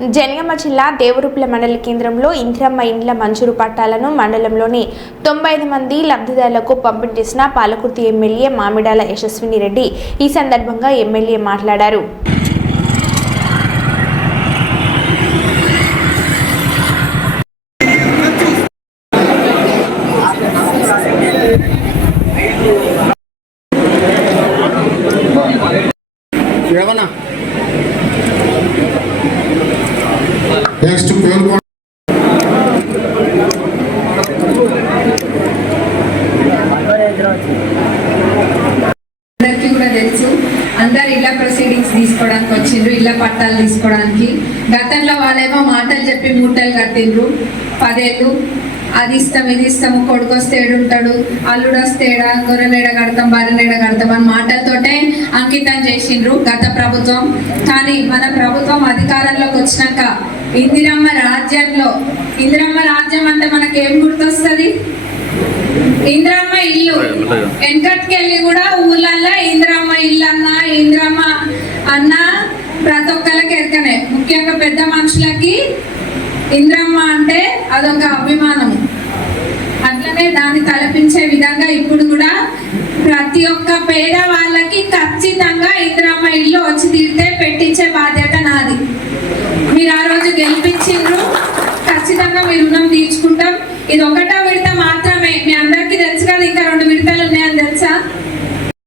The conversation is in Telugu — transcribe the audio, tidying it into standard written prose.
జనగామ జిల్లా దేవరూపల మండల కేంద్రంలో ఇందిరమ్మ ఇండ్ల మంజూరు పట్టాలను మండలంలోని 95 మంది లబ్ధిదారులకు పంపిణీ చేసిన పాలకుర్తి ఎమ్మెల్యే మామిడాల యశస్విని రెడ్డి ఈ సందర్భంగా ఎమ్మెల్యే మాట్లాడారు. నెక్స్ట్ కోల్కొండ అందరికీ కూడా తెలుసు. అందరు ఇళ్ళ ప్రొసీడింగ్స్ తీసుకోవడానికి వచ్చిండ్రు, ఇళ్ళ పట్టాలు తీసుకోవడానికి. గతంలో వాళ్ళేమో మాటలు చెప్పి మూటలు కట్టిండ్రు 10 ఏళ్ళు. అది ఇస్తాం ఇది ఇస్తాము, కొడుకు వస్తే ఏడుంటాడు, అల్లుడు వస్తే ఏడా, గొర్రెనేడ కడతాం బర్రెనేడ కడతాం అని మాటలతోటే అంకితం చేసిండ్రు గత ప్రభుత్వం. కానీ మన ప్రభుత్వం అధికారంలోకి వచ్చినాక ఇందిరమ్మ రాజ్యం అంటే మనకేం గుర్తొస్తుంది? ఇందిరమ్మ ఇల్లు. వెనకటికెళ్ళి కూడా ఊళ్ళల్లో ఇందిరమ్మ ఇల్లు ఇందిరమ్మ అన్న ప్రతి ఒక్కరికి ఎరకనే. ముఖ్యంగా పెద్ద మనుషులకి ఇందిరమ్మ అంటే అదొక అభిమానం. అట్లనే దాన్ని తలపించే విధంగా ఇప్పుడు కూడా ప్రతి ఒక్క పేద వాళ్ళకి ఖచ్చితంగా ఇందిరమ్మ ఇల్లు వచ్చి తీరితే పెట్టించే బాధ్యత నాది. మీరు ఆ రోజు గెలిపించిండ్రు, ఖచ్చితంగా మీ రుణం తీర్చుకుంటాం. ఇది 1వ విడత మాత్రమే, మీ అందరికీ తెలుసు కదా, ఇంకా 2 విడతలు